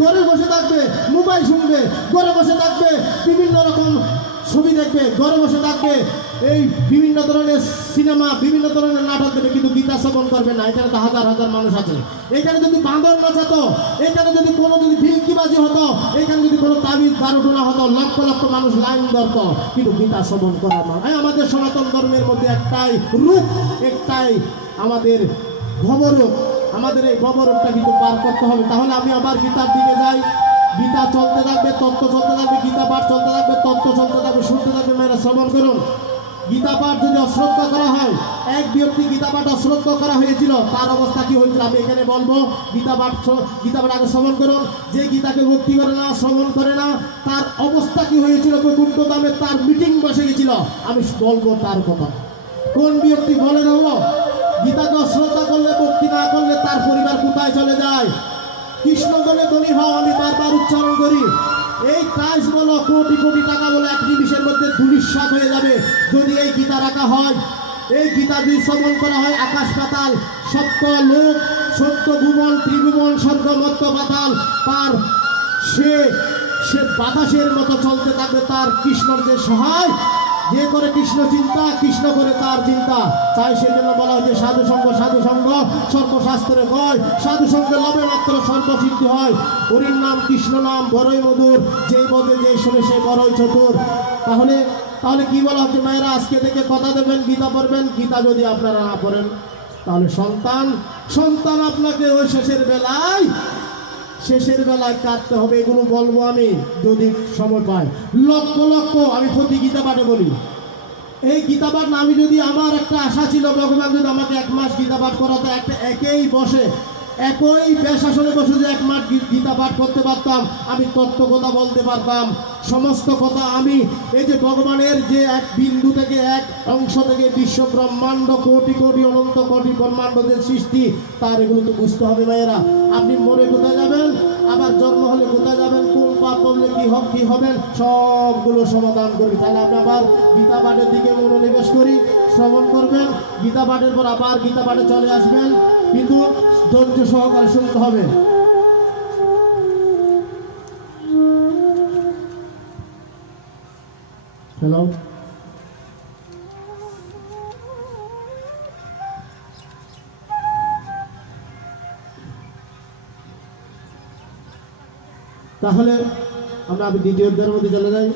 ঘরে বসে থাকবে, মোবাইল শুনবে, ঘরে বসে থাকবে, বিভিন্ন রকম ছবি দেখবে, ঘরে বসে থাকবে। এই বিভিন্ন ধরনের সিনেমা, বিভিন্ন ধরনের নাটক দেবে কিন্তু গীতা শ্রবণ করবে না। এখানে তো হাজার হাজার মানুষ আছে। এখানে যদি বাঁদর নাচাতো, এখানে যদি কোনো যদি ভিলকিবাজি হতো, এখানে যদি কোনো তাবিজ, দারুটনা হতো, লক্ষ লক্ষ মানুষ লাইন ধরতো, কিন্তু গীতা শ্রবণ করার না আমাদের সনাতন ধর্মের মধ্যে একটাই রূপ, একটাই আমাদের ভবরূপ। আমাদের এই ভবরূপটা কিন্তু পার করতে হবে। তাহলে আমি আবার গীতার দিকে যাই। গীতা চলতে থাকবে, তত্ত্ব চলতে থাকবে, গীতা পাঠ চলতে থাকবে, তত্ত্ব চলতে থাকবে, শুনতে থাকবে, মেয়েরা শ্রবণ করুন। গীতা পাঠ যদি অশ্রদ্ধা করা হয়, এক ব্যক্তি গীতা পাঠ অশ্রদ্ধা করা হয়েছিল, তার অবস্থা কি হয়েছিল? আমি এখানে বলব, গীতা পাঠ গীতা পাঠ আগে শ্রবণ করুন। যে গীতাকে ভক্তি করে না, শ্রবণ করে না, তার অবস্থা কি হয়েছিল? বৈকুণ্ঠ দামে তার মিটিং বসে গেছিল। আমি বলব তার কথা। কোন ব্যক্তি বলে দেবো? গীতাকে অশ্রদ্ধা করলে ভক্তি না করলে তার পরিবার কোথায় চলে যায়? কৃষ্ণ বলে ধনী হও, আমি বারবার উচ্চারণ করি। এই কাজ বলো, কোটি কোটি টাকা বলে, এক নিমিষের মধ্যে ধুলিস্বাদ হয়ে যাবে যদি এই গীতা রাখা হয়। এই গীতা যদি শ্রবণ করা হয়, আকাশ পাতাল সত্য লোক সত্য ভুবন, ত্রিভুবন, স্বর্গ, মত্ত পাতাল, তার সে সে বাতাসের মতো চলতে থাকবে, তার কৃষ্ণর যে সহায় যে করে কৃষ্ণ চিন্তা, কৃষ্ণ করে তার চিন্তা। তাই সেজন্য বলা হয় যে সাধু সঙ্গ সাধু সঙ্গ, সর্বশাস্ত্রে কয়, সাধু সঙ্গে লবে মাত্র সর্বসিদ্ধি হয়। হরির নাম, কৃষ্ণ নাম, বড়ই মধুর, যেই বোধে যেই শুনে সে বড়ই চতুর। তাহলে তাহলে কি বলা হচ্ছে মায়েরা, আজকে থেকে কথা দেবেন, গীতা পড়বেন, গীতা যদি আপনারা না পড়েন, তাহলে সন্তান সন্তান আপনাকে ওই শেষের বেলায় শেষের বেলায় কাটতে হবে, এগুলো বলব আমি, যদি সময় পাই। লক্ষ লক্ষ, আমি প্রতি গীতা পাঠে বলি। এই গীতা পাঠ আমি যদি আমার একটা আশা ছিল, ভগবান যদি আমাকে এক মাস গীতা পাঠ করাতো, একটা একেই বসে একই পেশাসনে বসে যে এক গীতা পাঠ করতে পারতাম, আমি তত্ত্ব কথা বলতে পারতাম, সমস্ত কথা আমি। এই যে ভগবানের যে এক বিন্দু থেকে এক অংশ থেকে বিশ্ব ব্রহ্মাণ্ড, কোটি কোটি, অনন্ত কোটি ব্রহ্মাণ্ডদের সৃষ্টি, তার এগুলো তো বুঝতে হবে ভাইয়েরা। আপনি মরে কোথায় যাবেন? আবার জন্ম হলে কোথায় যাবেন? কোন পাপ করলে কি হবে কি হবেন? সবগুলো সমাধান করি তাহলে আপনি আবার গীতা পাঠের দিকে মনোনিবেশ করি। শ্রবণ করবেন। গীতা পাঠের পর আবার গীতা পাঠে চলে আসবেন। কিন্তু ধৈর্য সহকারে শুনতে হবে। হ্যালো তাহলে আমরা দ্বিতীয় অধ্যায়ের মধ্যে চলে যাই।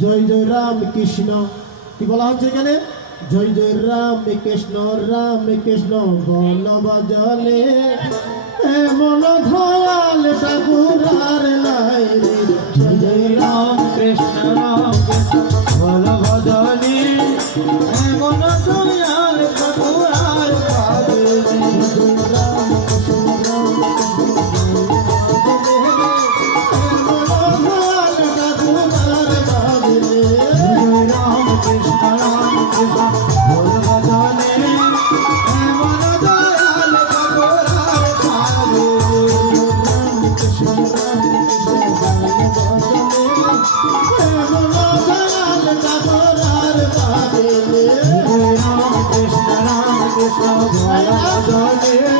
জয় জয় রাম কৃষ্ণ। কি বলা হচ্ছে এখানে? জয় জয় রাম কৃষ্ণ রাম কৃষ্ণ, বল বজলে এমন ধয়াল ঠাকুরার নাই রে। জয় জয় রাম কৃষ্ণ রাম কৃষ্ণ, বল বজলে এমন দয়াল তো ভালো জনে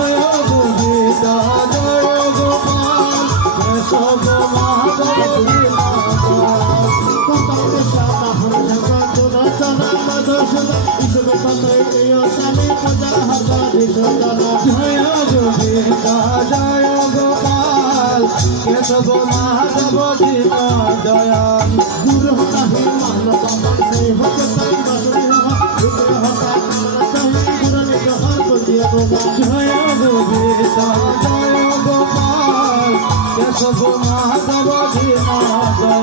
জয় গোবিন্দ জয় গোপাল কেশব মাধব ধীরা জয় জয় গোবিন্দ জয় গোপাল কেশব মাধব জয়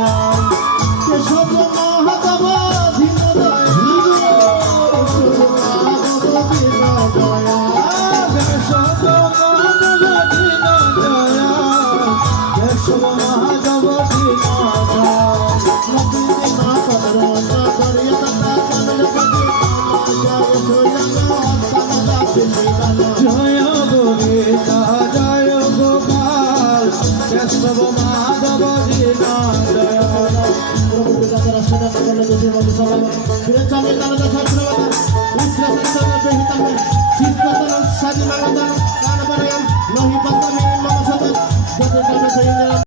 কেশব মাধব সাজি কানবরয়ম নহি বন্দমে মম সদন